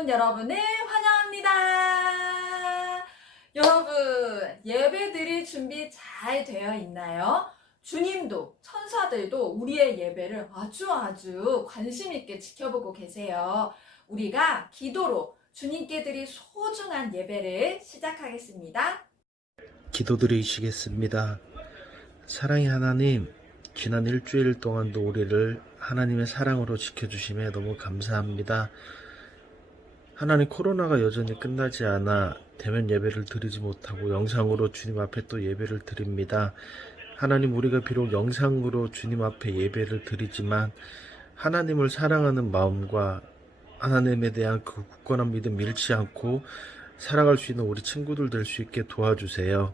찾아온 여러분을 환영합니다. 여러분, 예배드릴 준비 잘 되어 있나요? 주님도 천사들도 우리의 예배를 아주 관심 있게 지켜보고 계세요. 우리가 기도로 주님께 드릴 소중한 예배를 시작하겠습니다. 기도드리시겠습니다. 사랑의 하나님, 지난 일주일 동안도 우리를 하나님의 사랑으로 지켜주심에 너무 감사합니다. 하나님, 코로나가 여전히 끝나지 않아 대면 예배를 드리지 못하고 영상으로 주님 앞에 또 예배를 드립니다. 하나님, 우리가 비록 영상으로 주님 앞에 예배를 드리지만 하나님을 사랑하는 마음과 하나님에 대한 그 굳건한 믿음 잃지 않고 살아갈 수 있는 우리 친구들 될 수 있게 도와주세요.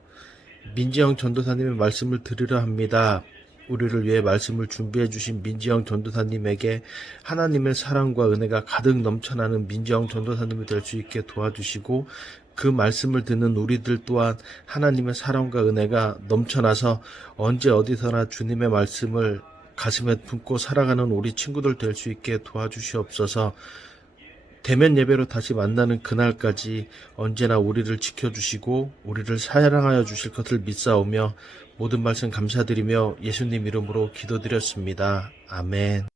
민지영 전도사님의 말씀을 드리려 합니다. 우리를 위해 말씀을 준비해 주신 민지영 전도사님에게 하나님의 사랑과 은혜가 가득 넘쳐나는 민지영 전도사님이 될 수 있게 도와주시고, 그 말씀을 듣는 우리들 또한 하나님의 사랑과 은혜가 넘쳐나서 언제 어디서나 주님의 말씀을 가슴에 품고 살아가는 우리 친구들 될 수 있게 도와주시옵소서. 대면 예배로 다시 만나는 그날까지 언제나 우리를 지켜주시고 우리를 사랑하여 주실 것을 믿사오며 모든 말씀 감사드리며 예수님 이름으로 기도드렸습니다. 아멘.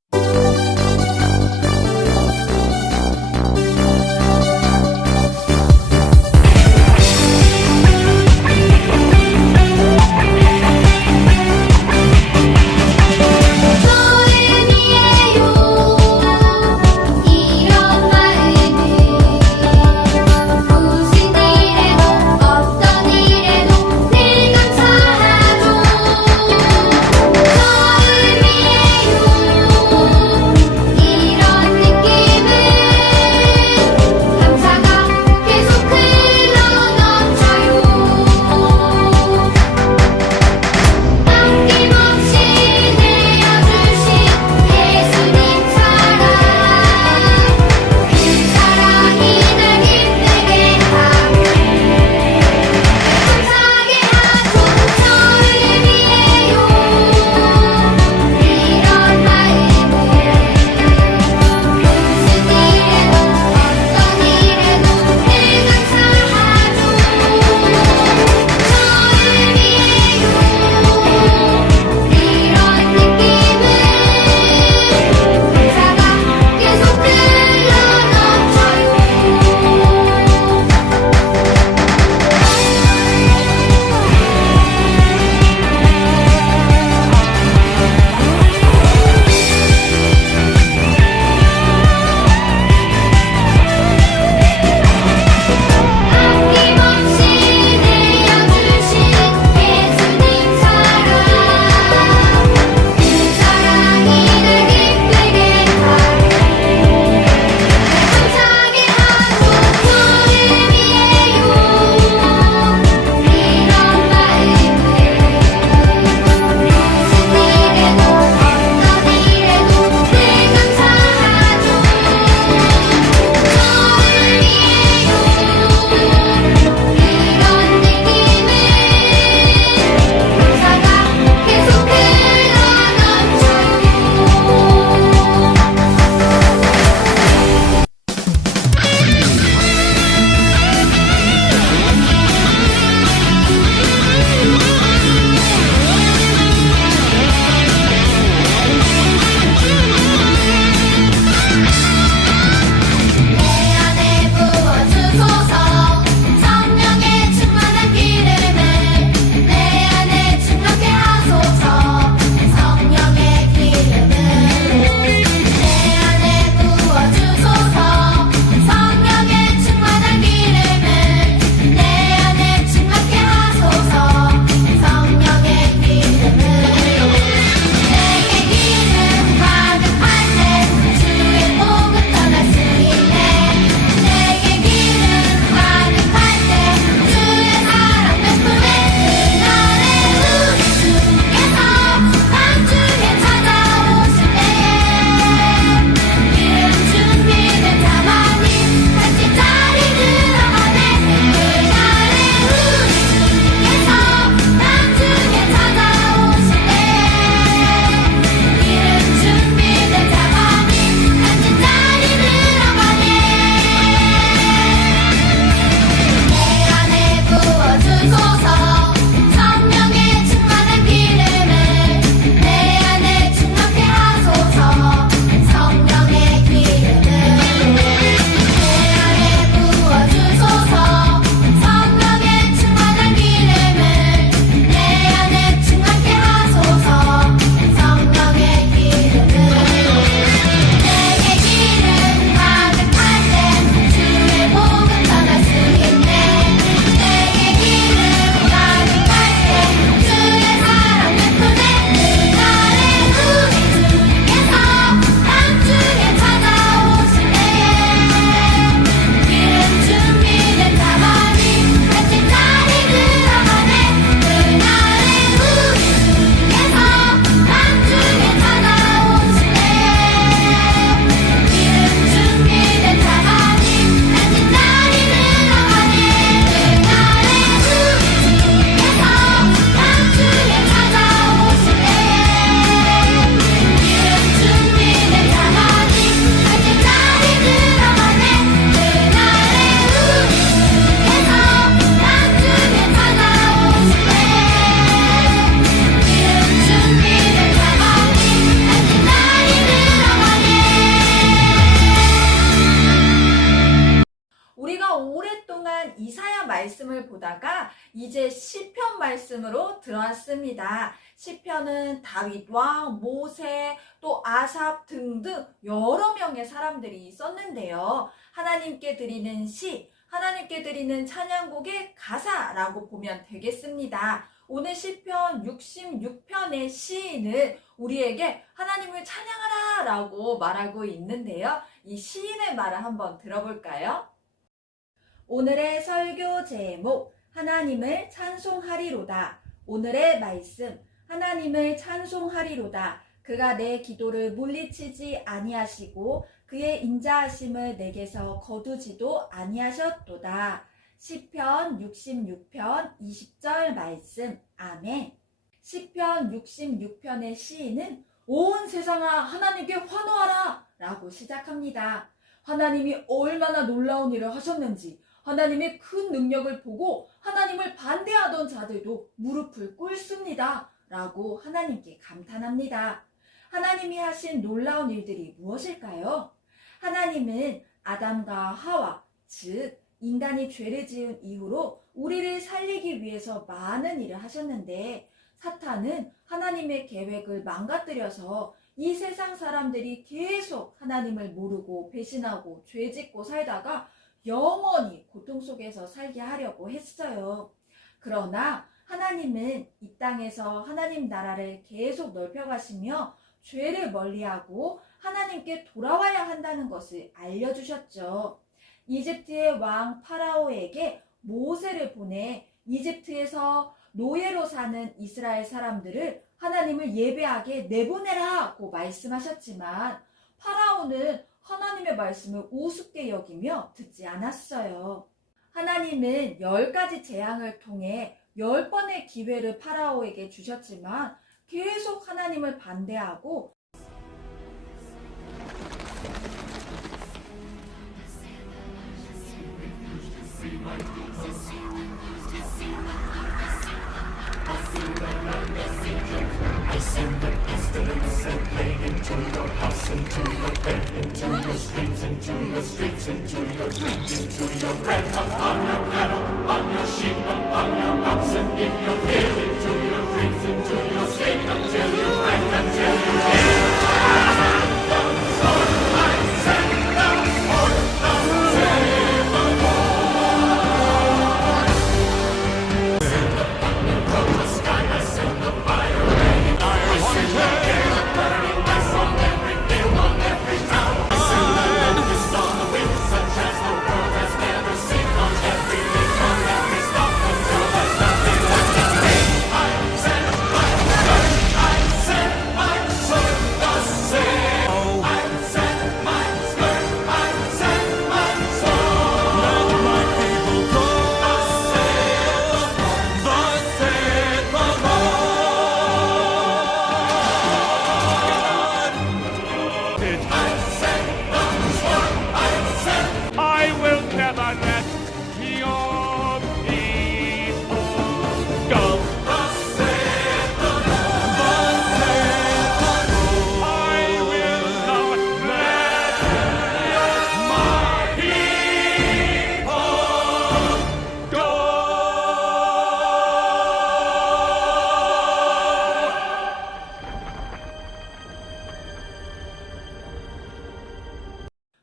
이제 시편 말씀으로 들어왔습니다. 시편은 다윗 왕, 모세, 또 아삽 등등 여러 명의 사람들이 썼는데요. 하나님께 드리는 시, 하나님께 드리는 찬양곡의 가사라고 보면 되겠습니다. 오늘 시편 66편의 시인은 우리에게 하나님을 찬양하라 라고 말하고 있는데요. 이 시인의 말을 한번 들어볼까요? 오늘의 설교 제목, 하나님을 찬송하리로다. 오늘의 말씀, 하나님을 찬송하리로다. 그가 내 기도를 물리치지 아니하시고 그의 인자하심을 내게서 거두지도 아니하셨도다. 시편 66편 20절 말씀. 아멘. 시편 66편의 시인은 온 세상아 하나님께 환호하라 라고 시작합니다. 하나님이 얼마나 놀라운 일을 하셨는지, 하나님의 큰 능력을 보고 하나님을 반대하던 자들도 무릎을 꿇습니다 라고 하나님께 감탄합니다. 하나님이 하신 놀라운 일들이 무엇일까요? 하나님은 아담과 하와, 즉 인간이 죄를 지은 이후로 우리를 살리기 위해서 많은 일을 하셨는데, 사탄은 하나님의 계획을 망가뜨려서 이 세상 사람들이 계속 하나님을 모르고 배신하고 죄짓고 살다가 영원히 고통 속에서 살게 하려고 했어요. 그러나 하나님은 이 땅에서 하나님 나라를 계속 넓혀가시며 죄를 멀리하고 하나님께 돌아와야 한다는 것을 알려주셨죠. 이집트의 왕 파라오에게 모세를 보내 이집트에서 노예로 사는 이스라엘 사람들을 하나님을 예배하게 내보내라고 말씀하셨지만 파라오는 하나님의 말씀을 우습게 여기며 듣지 않았어요. 하나님은 10가지 재앙을 통해 10번의 기회를 파라오에게 주셨지만 계속 하나님을 반대하고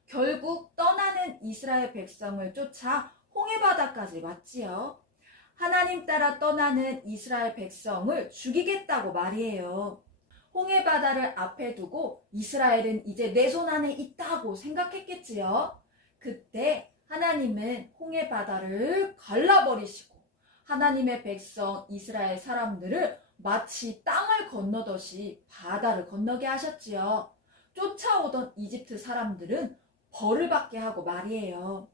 결국 떠나는 이스라엘 백성을 쫓아 홍해바다까지 왔지요. 하나님 따라 떠나는 이스라엘 백성을 죽이겠다고 말이에요. 홍해바다를 앞에 두고 이스라엘은 이제 내 손 안에 있다고 생각했겠지요. 그때 하나님은 홍해바다를 갈라버리시고 하나님의 백성 이스라엘 사람들을 마치 땅을 건너듯이 바다를 건너게 하셨지요. 쫓아오던 이집트 사람들은 벌을 받게 하고 말이에요.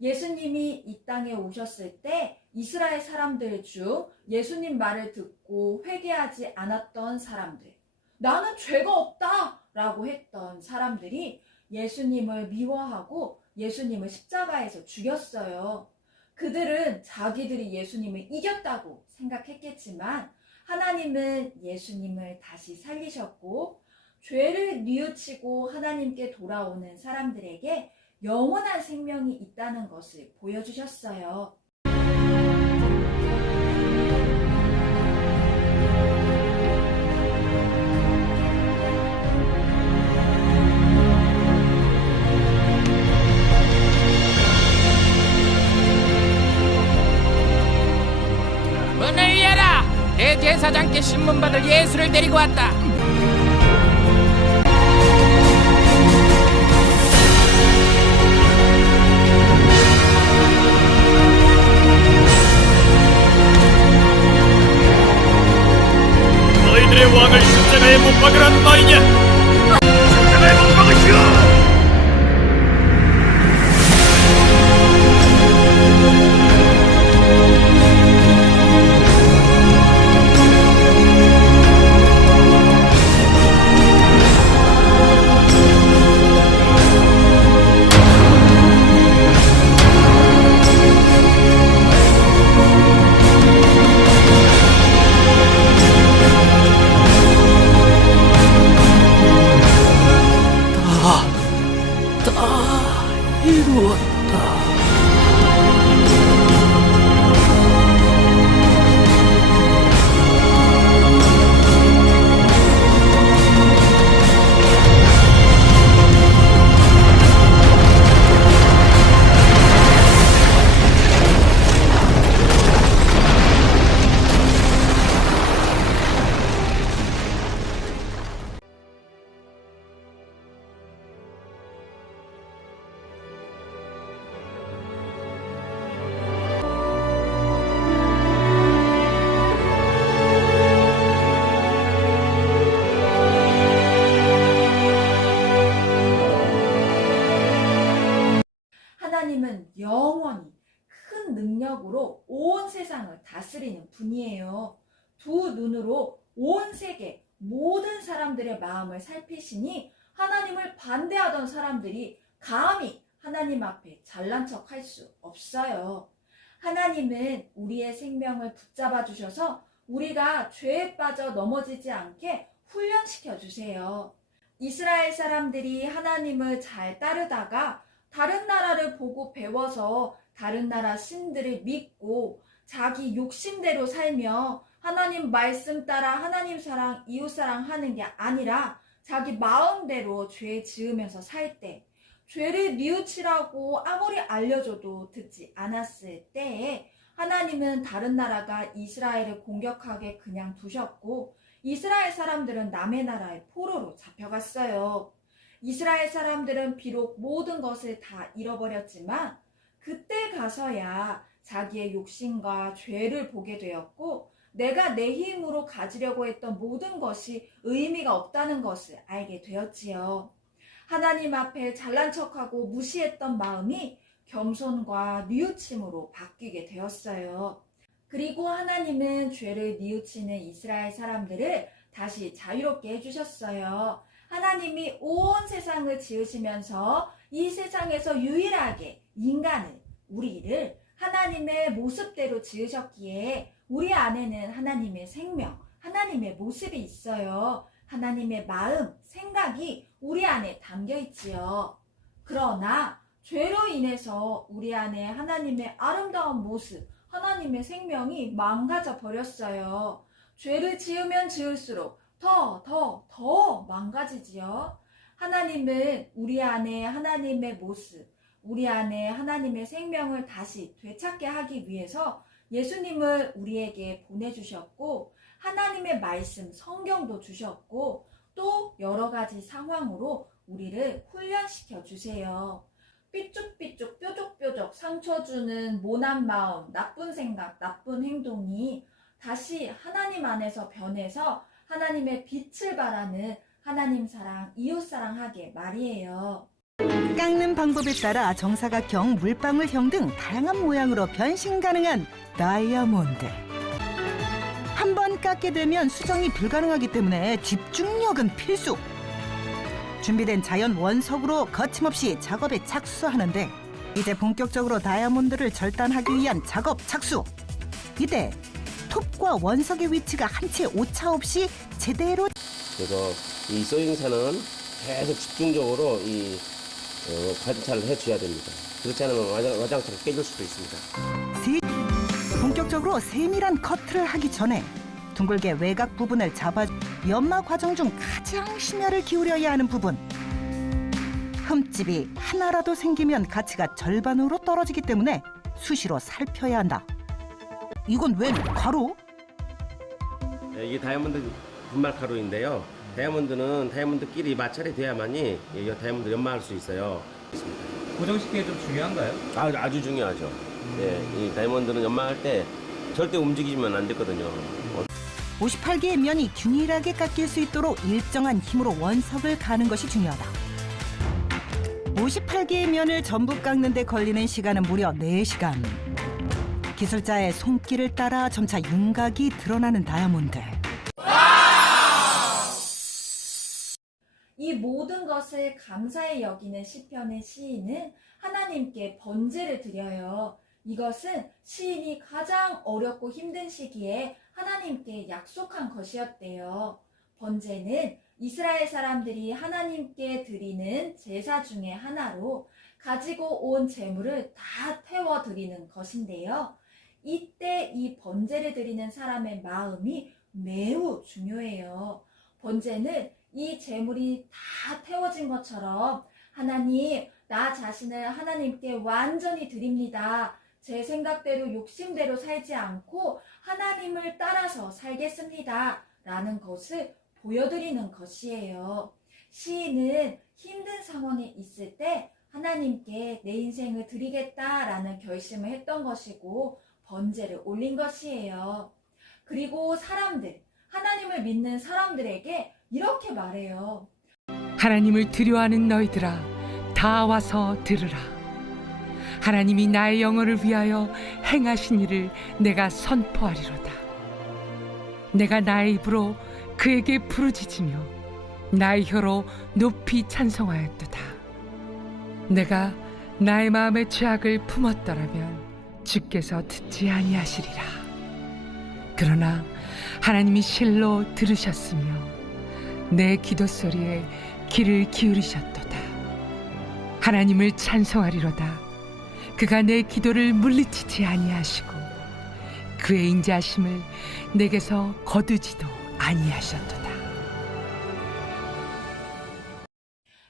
예수님이 이 땅에 오셨을 때 이스라엘 사람들 중 예수님 말을 듣고 회개하지 않았던 사람들, 나는 죄가 없다 라고 했던 사람들이 예수님을 미워하고 예수님을 십자가에서 죽였어요. 그들은 자기들이 예수님을 이겼다고 생각했겠지만 하나님은 예수님을 다시 살리셨고 죄를 뉘우치고 하나님께 돌아오는 사람들에게 영원한 생명이 있다는 것을 보여주셨어요. 문을 열어! 대제사장께 신문받을 예수를 데리고 왔다. 너희들의 왕을 십자가에 못 박으란 말이냐? 십자가에 못 박으시오! 하나님은 영원히 큰 능력으로 온 세상을 다스리는 분이에요. 두 눈으로 온 세계 모든 사람들의 마음을 살피시니 하나님을 반대하던 사람들이 감히 하나님 앞에 잘난 척 할 수 없어요. 하나님은 우리의 생명을 붙잡아 주셔서 우리가 죄에 빠져 넘어지지 않게 훈련시켜 주세요. 이스라엘 사람들이 하나님을 잘 따르다가 다른 나라를 보고 배워서 다른 나라 신들을 믿고 자기 욕심대로 살며 하나님 말씀 따라 하나님 사랑, 이웃 사랑 하는 게 아니라 자기 마음대로 죄 지으면서 살 때, 죄를 뉘우치라고 아무리 알려줘도 듣지 않았을 때에 하나님은 다른 나라가 이스라엘을 공격하게 그냥 두셨고 이스라엘 사람들은 남의 나라의 포로로 잡혀갔어요. 이스라엘 사람들은 비록 모든 것을 다 잃어버렸지만 그때 가서야 자기의 욕심과 죄를 보게 되었고 내가 내 힘으로 가지려고 했던 모든 것이 의미가 없다는 것을 알게 되었지요. 하나님 앞에 잘난 척하고 무시했던 마음이 겸손과 뉘우침으로 바뀌게 되었어요. 그리고 하나님은 죄를 뉘우치는 이스라엘 사람들을 다시 자유롭게 해주셨어요. 하나님이 온 세상을 지으시면서 이 세상에서 유일하게 인간을, 우리를 하나님의 모습대로 지으셨기에 우리 안에는 하나님의 생명, 하나님의 모습이 있어요. 하나님의 마음, 생각이 우리 안에 담겨 있지요. 그러나 죄로 인해서 우리 안에 하나님의 아름다운 모습, 하나님의 생명이 망가져 버렸어요. 죄를 지으면 지을수록 더 망가지지요. 하나님은 우리 안에 하나님의 모습, 우리 안에 하나님의 생명을 다시 되찾게 하기 위해서 예수님을 우리에게 보내주셨고 하나님의 말씀, 성경도 주셨고 또 여러 가지 상황으로 우리를 훈련시켜 주세요. 삐쭉삐쭉 뾰족뾰족 상처 주는 모난 마음, 나쁜 생각, 나쁜 행동이 다시 하나님 안에서 변해서 하나님의 빛을 발하는 하나님 사랑, 이웃 사랑하게 말이에요. 깎는 방법에 따라 정사각형, 물방울형 등 다양한 모양으로 변신 가능한 다이아몬드. 한 번 깎게 되면 수정이 불가능하기 때문에 집중력은 필수. 준비된 자연 원석으로 거침없이 작업에 착수하는데 이제 본격적으로 다이아몬드를 절단하기 위한 작업 착수. 이때 톱과 원석의 위치가 한 채 오차 없이 제대로. 그래서 이 소잉사는 계속 집중적으로 관찰을 해줘야 됩니다. 그렇지 않으면 와장창 깨질 수도 있습니다. 본격적으로 세밀한 커트를 하기 전에 둥글게 외곽 부분을 잡아 연마 과정 중 가장 심혈을 기울여야 하는 부분. 흠집이 하나라도 생기면 가치가 절반으로 떨어지기 때문에 수시로 살펴야 한다. 이건 웬 가루? 네, 이게 다이아몬드 분말 가루인데요. 다이아몬드는 다이아몬드끼리 마찰이 돼야만이 이 다이아몬드 연마할 수 있어요. 고정시키기 좀 중요한가요? 아주 중요하죠. 네, 이 다이아몬드는 연마할 때 절대 움직이면 안 되거든요. 58개의 면이 균일하게 깎일 수 있도록 일정한 힘으로 원석을 가는 것이 중요하다. 58개의 면을 전부 깎는 데 걸리는 시간은 무려 4시간. 기술자의 손길을 따라 점차 윤곽이 드러나는 다이아몬드. 이 모든 것을 감사히 여기는 시편의 시인은 하나님께 번제를 드려요. 이것은 시인이 가장 어렵고 힘든 시기에 하나님께 약속한 것이었대요. 번제는 이스라엘 사람들이 하나님께 드리는 제사 중에 하나로 가지고 온 재물을 다 태워 드리는 것인데요. 이때 이 번제를 드리는 사람의 마음이 매우 중요해요. 번제는 이 재물이 다 태워진 것처럼 하나님, 나 자신을 하나님께 완전히 드립니다. 제 생각대로 욕심대로 살지 않고 하나님을 따라서 살겠습니다. 라는 것을 보여드리는 것이에요. 시인은 힘든 상황에 있을 때 하나님께 내 인생을 드리겠다라는 결심을 했던 것이고 번제를 올린 것이에요. 그리고 하나님을 믿는 사람들에게 이렇게 말해요. 하나님을 두려워하는 너희들아, 다 와서 들으라. 하나님이 나의 영혼을 위하여 행하신 일을 내가 선포하리로다. 내가 나의 입으로 그에게 부르짖으며 나의 혀로 높이 찬송하였도다. 내가 나의 마음의 죄악을 품었더라면 주께서 듣지 아니하시리라. 그러나 하나님이 실로 들으셨으며 내 기도 소리에 귀를 기울이셨도다. 하나님을 찬송하리로다. 그가 내 기도를 물리치지 아니하시고 그의 인자하심을 내게서 거두지도 아니하셨도다.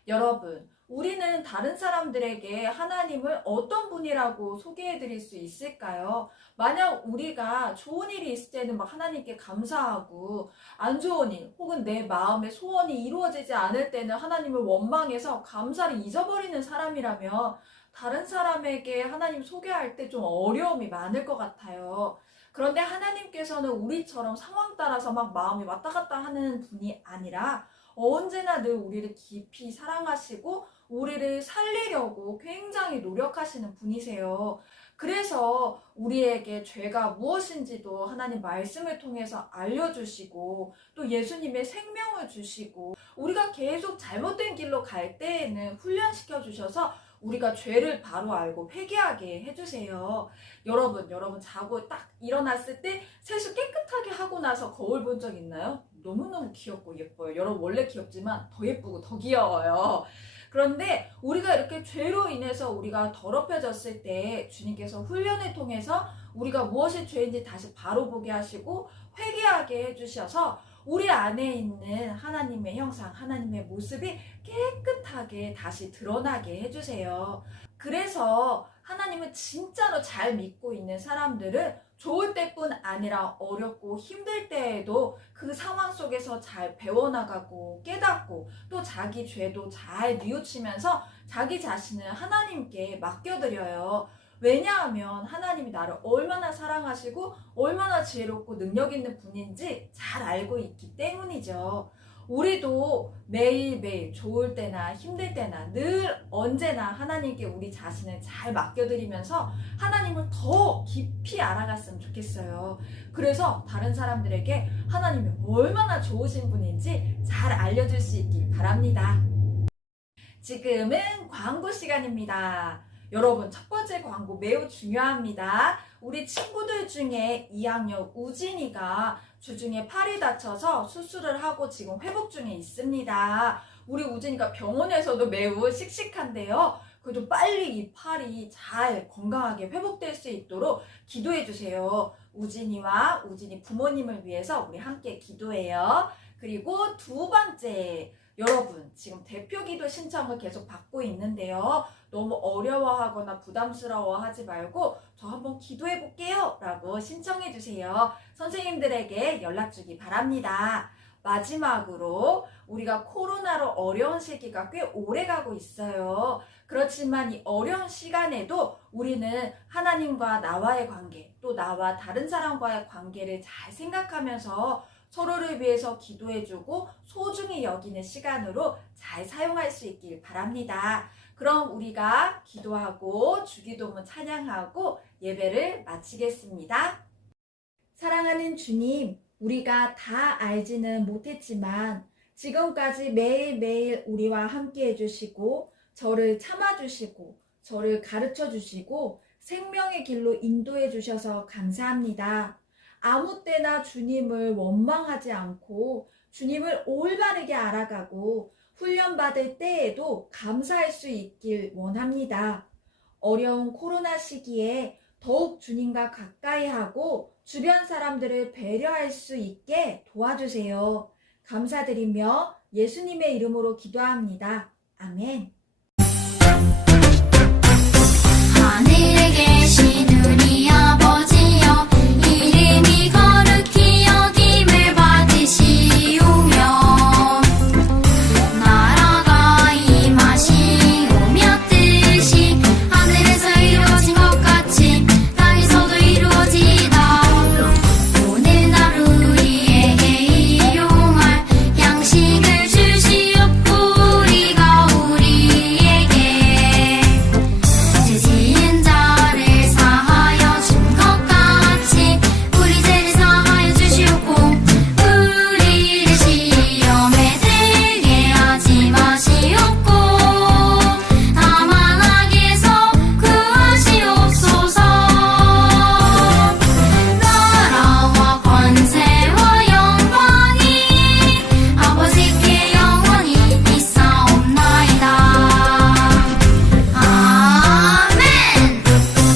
여러분, 우리는 다른 사람들에게 하나님을 어떤 분이라고 소개해드릴 수 있을까요? 만약 우리가 좋은 일이 있을 때는 막 하나님께 감사하고 안 좋은 일 혹은 내 마음의 소원이 이루어지지 않을 때는 하나님을 원망해서 감사를 잊어버리는 사람이라면 다른 사람에게 하나님 소개할 때 좀 어려움이 많을 것 같아요. 그런데 하나님께서는 우리처럼 상황 따라서 막 마음이 왔다 갔다 하는 분이 아니라 언제나 늘 우리를 깊이 사랑하시고 우리를 살리려고 굉장히 노력하시는 분이세요. 그래서 우리에게 죄가 무엇인지도 하나님 말씀을 통해서 알려주시고 또 예수님의 생명을 주시고 우리가 계속 잘못된 길로 갈 때에는 훈련시켜 주셔서 우리가 죄를 바로 알고 회개하게 해주세요. 여러분 자고 딱 일어났을 때 세수 깨끗하게 하고 나서 거울 본 적 있나요? 너무너무 귀엽고 예뻐요. 여러분 원래 귀엽지만 더 예쁘고 더 귀여워요. 그런데 우리가 이렇게 죄로 인해서 우리가 더럽혀졌을 때 주님께서 훈련을 통해서 우리가 무엇이 죄인지 다시 바로 보게 하시고 회개하게 해주셔서 우리 안에 있는 하나님의 형상, 하나님의 모습이 깨끗하게 다시 드러나게 해주세요. 그래서 하나님은 진짜로 잘 믿고 있는 사람들은 좋을 때뿐 아니라 어렵고 힘들 때에도 그 상황 속에서 잘 배워나가고 깨닫고 또 자기 죄도 잘 뉘우치면서 자기 자신을 하나님께 맡겨드려요. 왜냐하면 하나님이 나를 얼마나 사랑하시고 얼마나 지혜롭고 능력 있는 분인지 잘 알고 있기 때문이죠. 우리도 매일매일 좋을 때나 힘들 때나 늘 언제나 하나님께 우리 자신을 잘 맡겨드리면서 하나님을 더 깊이 알아갔으면 좋겠어요. 그래서 다른 사람들에게 하나님이 얼마나 좋으신 분인지 잘 알려줄 수 있길 바랍니다. 지금은 광고 시간입니다. 여러분, 첫 번째 광고 매우 중요합니다. 우리 친구들 중에 2학년 우진이가 주중에 팔이 다쳐서 수술을 하고 지금 회복 중에 있습니다. 우리 우진이가 병원에서도 매우 씩씩한데요. 그래도 빨리 이 팔이 잘 건강하게 회복될 수 있도록 기도해 주세요. 우진이와 우진이 부모님을 위해서 우리 함께 기도해요. 그리고 두 번째, 여러분 지금 대표기도 신청을 계속 받고 있는데요. 너무 어려워하거나 부담스러워하지 말고 저 한번 기도해 볼게요 라고 신청해 주세요. 선생님들에게 연락 주기 바랍니다. 마지막으로 우리가 코로나로 어려운 시기가 꽤 오래 가고 있어요. 그렇지만 이 어려운 시간에도 우리는 하나님과 나와의 관계, 또 나와 다른 사람과의 관계를 잘 생각하면서 서로를 위해서 기도해주고 소중히 여기는 시간으로 잘 사용할 수 있길 바랍니다. 그럼 우리가 기도하고 주기도문 찬양하고 예배를 마치겠습니다. 사랑하는 주님, 우리가 다 알지는 못했지만 지금까지 매일매일 우리와 함께 해주시고 저를 참아주시고 저를 가르쳐주시고 생명의 길로 인도해 주셔서 감사합니다. 아무 때나 주님을 원망하지 않고 주님을 올바르게 알아가고 훈련받을 때에도 감사할 수 있길 원합니다. 어려운 코로나 시기에 더욱 주님과 가까이 하고 주변 사람들을 배려할 수 있게 도와주세요. 감사드리며 예수님의 이름으로 기도합니다. 아멘.